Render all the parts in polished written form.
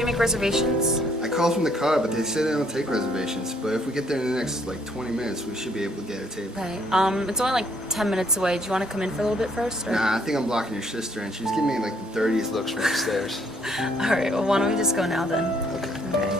you make reservations? I called from the car, but they said they don't take reservations. But if we get there in the next, 20 minutes, we should be able to get a table. Okay, it's only 10 minutes away. Do you want to come in for a little bit first? Or? Nah, I think I'm blocking your sister, and she's giving me, the dirtiest looks from upstairs. Alright, well, why don't we just go now then? Okay. Okay.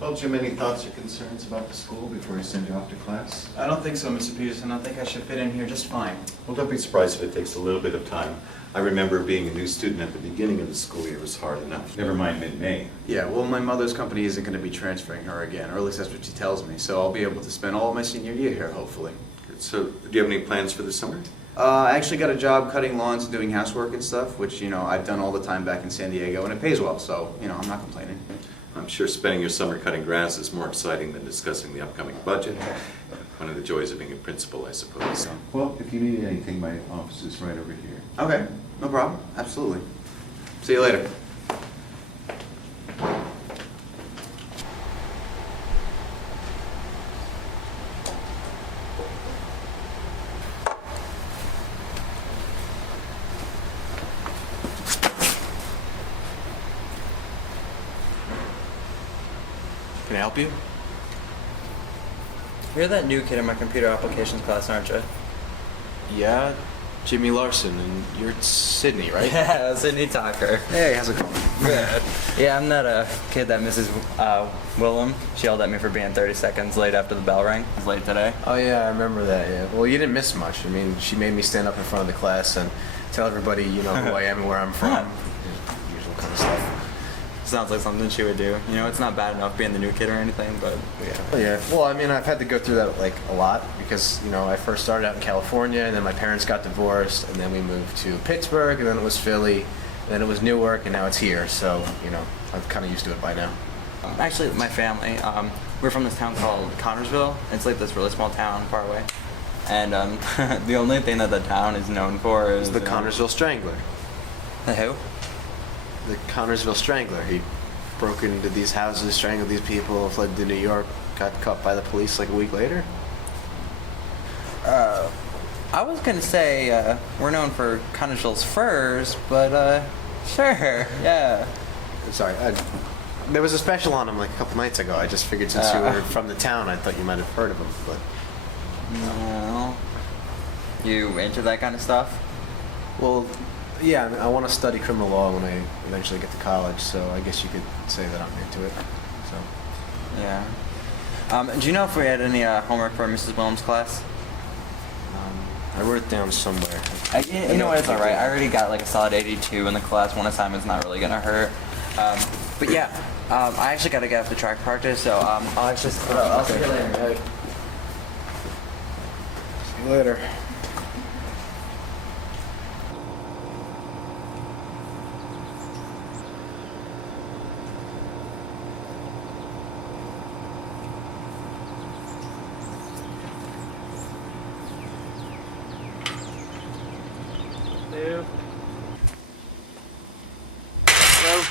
Well, Jim, any thoughts or concerns about the school before we send you off to class? I don't think so, Mr. Peterson. I think I should fit in here just fine. Well, don't be surprised if it takes a little bit of time. I remember being a new student at the beginning of the school year was hard enough. Never mind mid-May. Yeah, well, my mother's company isn't going to be transferring her again, or at least that's what she tells me. So I'll be able to spend all of my senior year here, hopefully. Good. So, do you have any plans for the summer? I actually got a job cutting lawns and doing housework and stuff, which, I've done all the time back in San Diego, and it pays well, so, I'm not complaining. I'm sure spending your summer cutting grass is more exciting than discussing the upcoming budget. One of the joys of being a principal, I suppose. Well, if you need anything, my office is right over here. Okay, no problem. Absolutely. See you later. Can I help you? You're that new kid in my computer applications class, aren't you? Yeah, Jimmy Larson, and you're Sydney, right? Yeah, Sydney Tucker. Hey, how's it going? Good. Yeah, I'm that kid that Mrs. Willem, she yelled at me for being 30 seconds late after the bell rang. I was late today. Oh yeah, I remember that, yeah. Well, you didn't miss much. I mean, she made me stand up in front of the class and tell everybody, who I am and where I'm from. Usual kind of stuff. Sounds like something she would do. It's not bad enough being the new kid or anything, but... Yeah. Well, I mean, I've had to go through that, a lot because, I first started out in California, and then my parents got divorced, and then we moved to Pittsburgh, and then it was Philly, and then it was Newark, and now it's here. So, I'm kind of used to it by now. Actually, my family, we're from this town called Connorsville. It's like this really small town far away. And the only thing that the town is known for is... The Connorsville Strangler. The who? The Connorsville Strangler. He broke into these houses, strangled these people, fled to New York, got caught by the police a week later. I was gonna say we're known for Connorsville's furs, but sure, yeah. Sorry, there was a special on him a couple nights ago. I just figured since you were from the town, I thought you might have heard of him, but... No. You into that kind of stuff? Well, yeah, I want to study criminal law when I eventually get to college, so I guess you could say that I'm into it. So. Yeah. Do you know if we had any homework for Mrs. Williams' class? I wrote it down somewhere. You know what? It's all right. I already got a solid 82 in the class. One assignment's not really gonna hurt. But yeah, I actually gotta get off the track practice, so I'll see you later. See you later. Hello?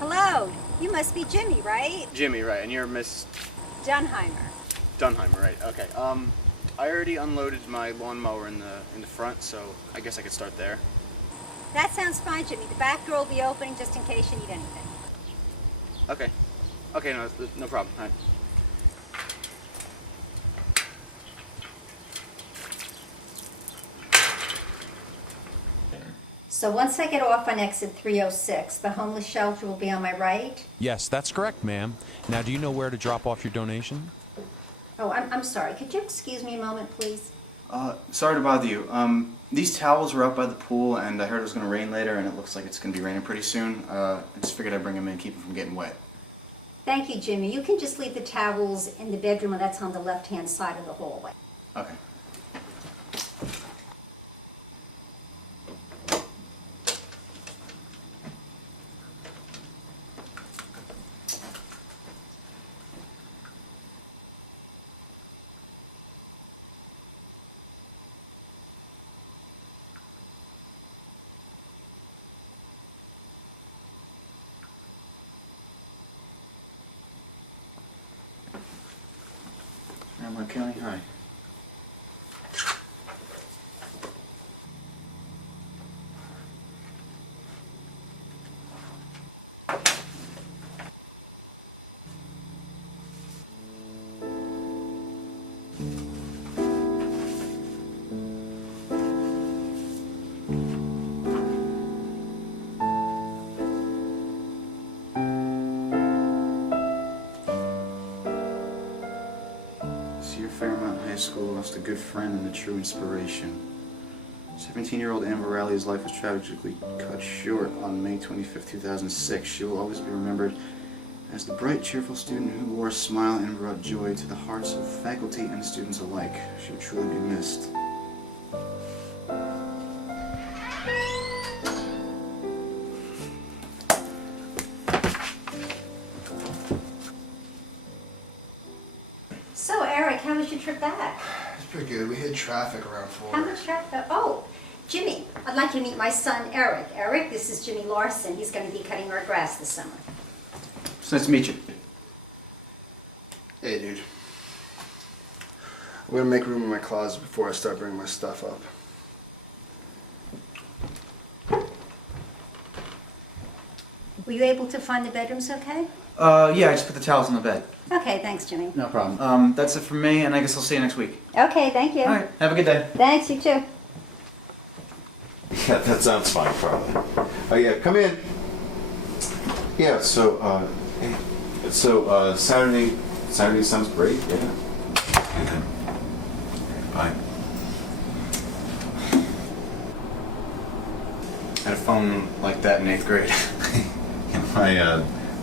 Hello. You must be Jimmy, right? Jimmy, right. And you're Miss Dunheimer. Dunheimer, right. Okay. I already unloaded my lawnmower in the front, so I guess I could start there. That sounds fine, Jimmy. The back door will be opening just in case you need anything. Okay. Okay, no problem. All right. So once I get off on exit 306, the homeless shelter will be on my right? Yes, that's correct, ma'am. Now, do you know where to drop off your donation? Oh, I'm sorry. Could you excuse me a moment, please? Sorry to bother you. These towels were out by the pool, and I heard it was going to rain later, and it looks like it's going to be raining pretty soon. I just figured I'd bring them in, keep them from getting wet. Thank you, Jimmy. You can just leave the towels in the bedroom, and that's on the left-hand side of the hallway. Okay. Grandma Kelly, hi. Your Fairmount High School lost a good friend and a true inspiration. 17-year-old Amber Riley's life was tragically cut short on May 25th, 2006. She will always be remembered as the bright, cheerful student who wore a smile and brought joy to the hearts of faculty and students alike. She will truly be missed. So, Eric, how was your trip back? It's pretty good. We hit traffic around 4. How much traffic? Oh, Jimmy, I'd like you to meet my son, Eric. Eric, this is Jimmy Larson. He's going to be cutting our grass this summer. It's nice to meet you. Hey, dude. I'm gonna make room in my closet before I start bringing my stuff up. Were you able to find the bedrooms okay? Yeah, I just put the towels on the bed. Okay, thanks, Jimmy. No problem. That's it from me, and I guess I'll see you next week. Okay, thank you. All right, have a good day. Thanks, you too. Yeah, that sounds fine, Charlie. Oh yeah, come in. Yeah, so Saturday sounds great. Yeah. Okay then. Bye. I had a phone like that in 8th grade.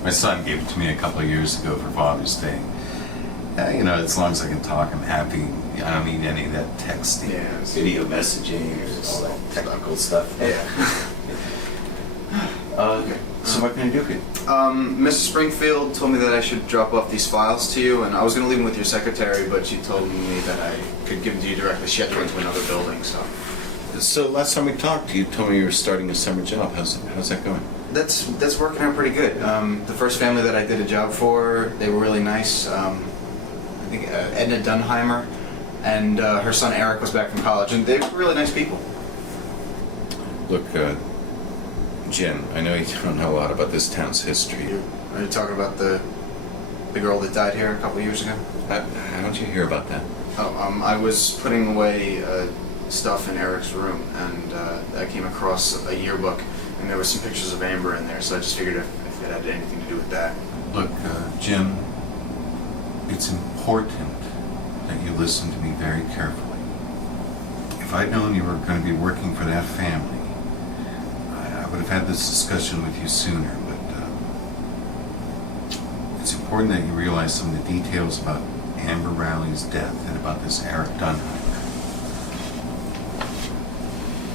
My son gave it to me a couple of years ago for Father's Day. You know, as long as I can talk, I'm happy. I don't need any of that texting, video messaging, or all that technical stuff. Yeah. So what can I do for you? Mrs. Springfield told me that I should drop off these files to you, and I was going to leave them with your secretary, but she told me that I could give them to you directly. She had to run to another building, so. So last time we talked, you told me you were starting a summer job. How's that going? That's working out pretty good. The first family that I did a job for, they were really nice. I think Edna Dunheimer and her son Eric was back from college, and they were really nice people. Look, Jim, I know you don't know a lot about this town's history. Are you talking about the girl that died here a couple of years ago? How don't you hear about that? Oh, I was putting away stuff in Eric's room, and I came across a yearbook, and there were some pictures of Amber in there, so I just figured if it had anything to do with that. Look, Jim, it's important that you listen to me very carefully. If I'd known you were going to be working for that family, I would have had this discussion with you sooner, but it's important that you realize some of the details about Amber Riley's death and about this Eric Dunham.